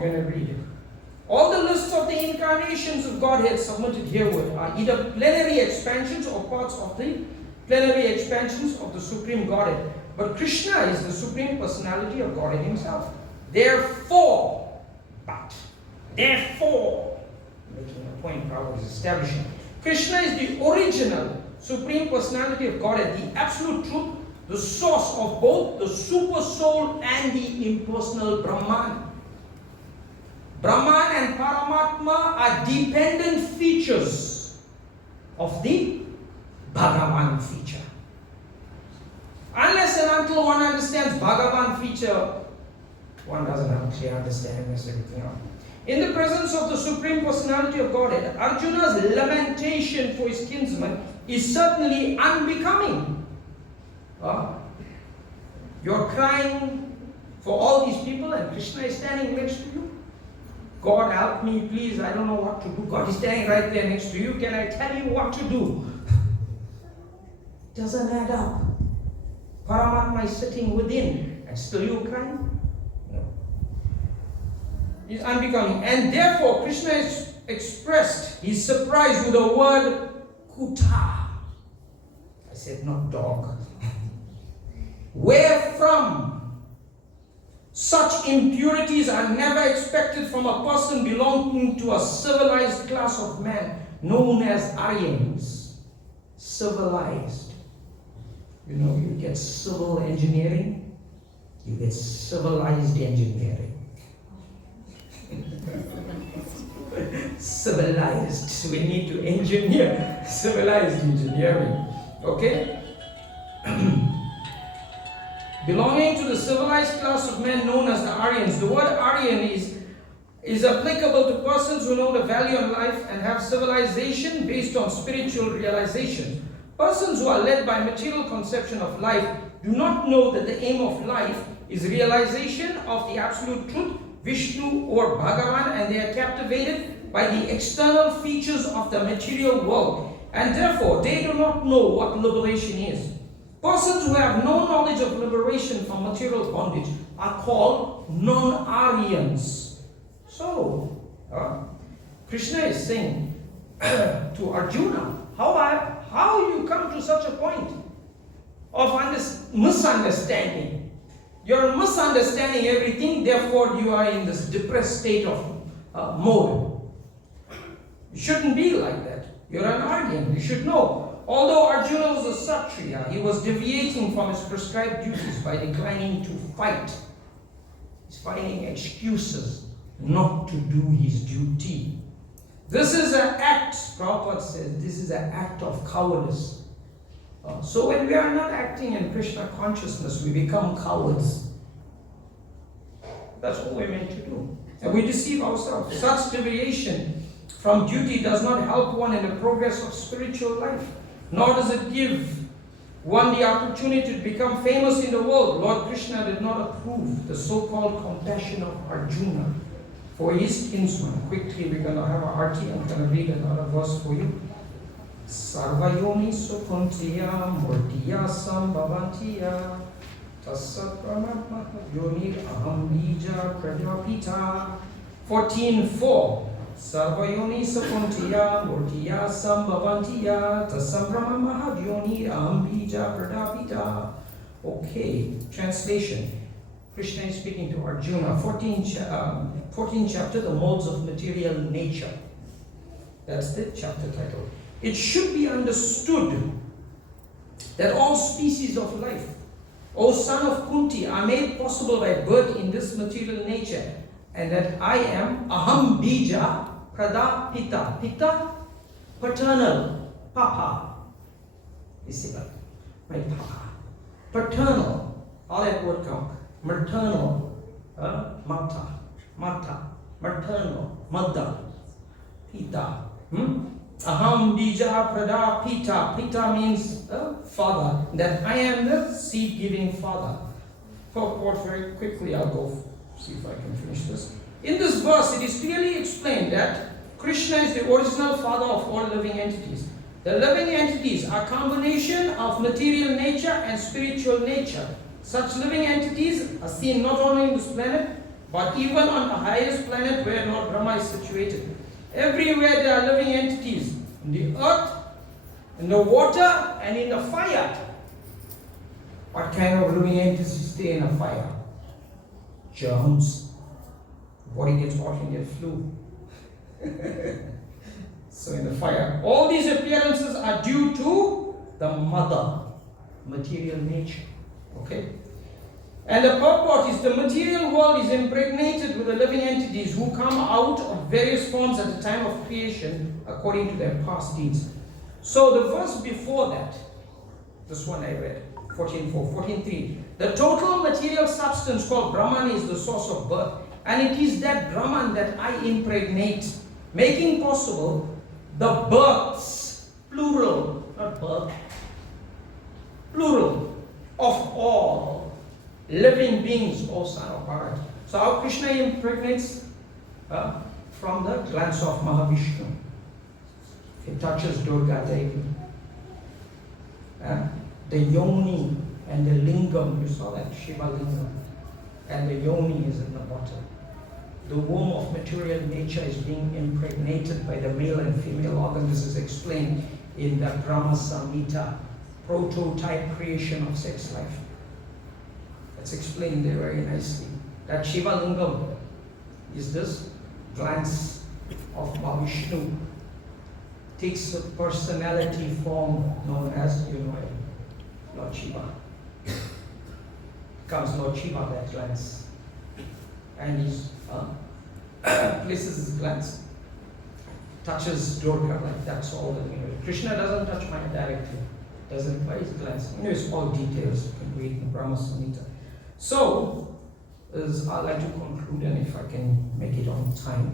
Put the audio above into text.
we're going to read it. All the lists of the incarnations of Godhead submitted herewith are either plenary expansions or parts of the plenary expansions of the Supreme Godhead. But Krishna is the Supreme Personality of Godhead Himself. Therefore, making a point Prabhupada is establishing, Krishna is the original Supreme Personality of Godhead, the absolute truth, the source of both the super soul and the impersonal Brahman. Brahman and Paramatma are dependent features of the Bhagavan feature. Unless and until one understands Bhagavan feature, one doesn't have a clear understanding of everything else. In the presence of the Supreme Personality of Godhead, Arjuna's lamentation for his kinsman is certainly unbecoming. You're crying for all these people and Krishna is standing next to you. God help me, please, I don't know what to do. God is standing right there next to you. Can I tell you what to do? Doesn't add up. Paramatma is sitting within and still you're crying? No. It's unbecoming. And therefore, Krishna is expressed his surprise with the word kuta. I said not dog. Wherefrom such impurities are never expected from a person belonging to a civilized class of men known as Aryans. Civilized. You know, you get civil engineering, you get civilized engineering. Civilized. We need to engineer civilized engineering. Okay? Belonging to the civilized class of men known as the Aryans. The word Aryan is applicable to persons who know the value of life and have civilization based on spiritual realization. Persons who are led by material conception of life do not know that the aim of life is realization of the absolute truth, Vishnu or Bhagavan, and they are captivated by the external features of the material world, and therefore they do not know what liberation is. Persons who have no knowledge of liberation from material bondage are called non-Aryans. So, Krishna is saying to Arjuna, how you come to such a point of misunderstanding? You're misunderstanding everything, therefore you are in this depressed state of mode. You shouldn't be like that. You're an Aryan, you should know. Although Arjuna was a Kshatriya, he was deviating from his prescribed duties by declining to fight. He's finding excuses not to do his duty. This is an act, Prabhupada says, this is an act of cowardice. So when we are not acting in Krishna consciousness, we become cowards. That's all we're meant to do. And we deceive ourselves. Such deviation from duty does not help one in the progress of spiritual life, nor does it give one the opportunity to become famous in the world. Lord Krishna did not approve the so-called compassion of Arjuna for his kinsman. Quickly, we're going to have a arti. I'm going to read another verse for you. Sarvayoni sukuntiya murtiya sambhavantiya tassapramatma yoni aham bija prajapita. 14:4. Sarvayoni sukuntiya murtiya sambhavantiya tassapramatma yoni aham bija prajapita. Okay, translation. Krishna is speaking to Arjuna. 14th chapter, the modes of material nature. That's the chapter title. It should be understood that all species of life, O son of Kunti, are made possible by birth in this material nature, and that I am Aham Bija Prada Pita. Pita, paternal, Papa. My Papa. Paternal, all that word come. Maternal, Mata. Maternal, Mother. Pita. Aham Bija Prada Pita. Pita means father. That I am the seed-giving father. Purport very quickly, I'll go see if I can finish this. In this verse, it is clearly explained that Krishna is the original father of all living entities. The living entities are a combination of material nature and spiritual nature. Such living entities are seen not only in this planet, But even on the highest planet where Lord Brahma is situated, everywhere there are living entities, in the earth, in the water, and in the fire. What kind of living entities stay in a fire? Germs. Body gets hot and get flu. So in the fire. All these appearances are due to the mother, material nature. Okay? And the purport is the material world is impregnated with the living entities who come out of various forms at the time of creation according to their past deeds. So the verse before that, this one I read, 14.3, the total material substance called Brahman is the source of birth. And it is that Brahman that I impregnate, making possible the births, plural, not birth, plural, of all living beings, O son of Bharat. So how Krishna impregnates? From the glance of Mahavishnu. He touches Durga Devi. The yoni and the lingam, you saw that, Shiva lingam. And the yoni is in the bottom. The womb of material nature is being impregnated by the male and female organ. This is explained in the Brahma Samhita, prototype creation of sex life. That's explained there very nicely. That Shiva lingam is this glance of Mahavishnu. Takes a personality form known as, Lord Shiva. Becomes Lord Shiva, that glance. And he places his glance, touches Durga like that's all that we know. Krishna doesn't touch mine directly, doesn't by his glance. It's all details you can read in Brahma Samhita. So, I'd like to conclude, and if I can make it on time.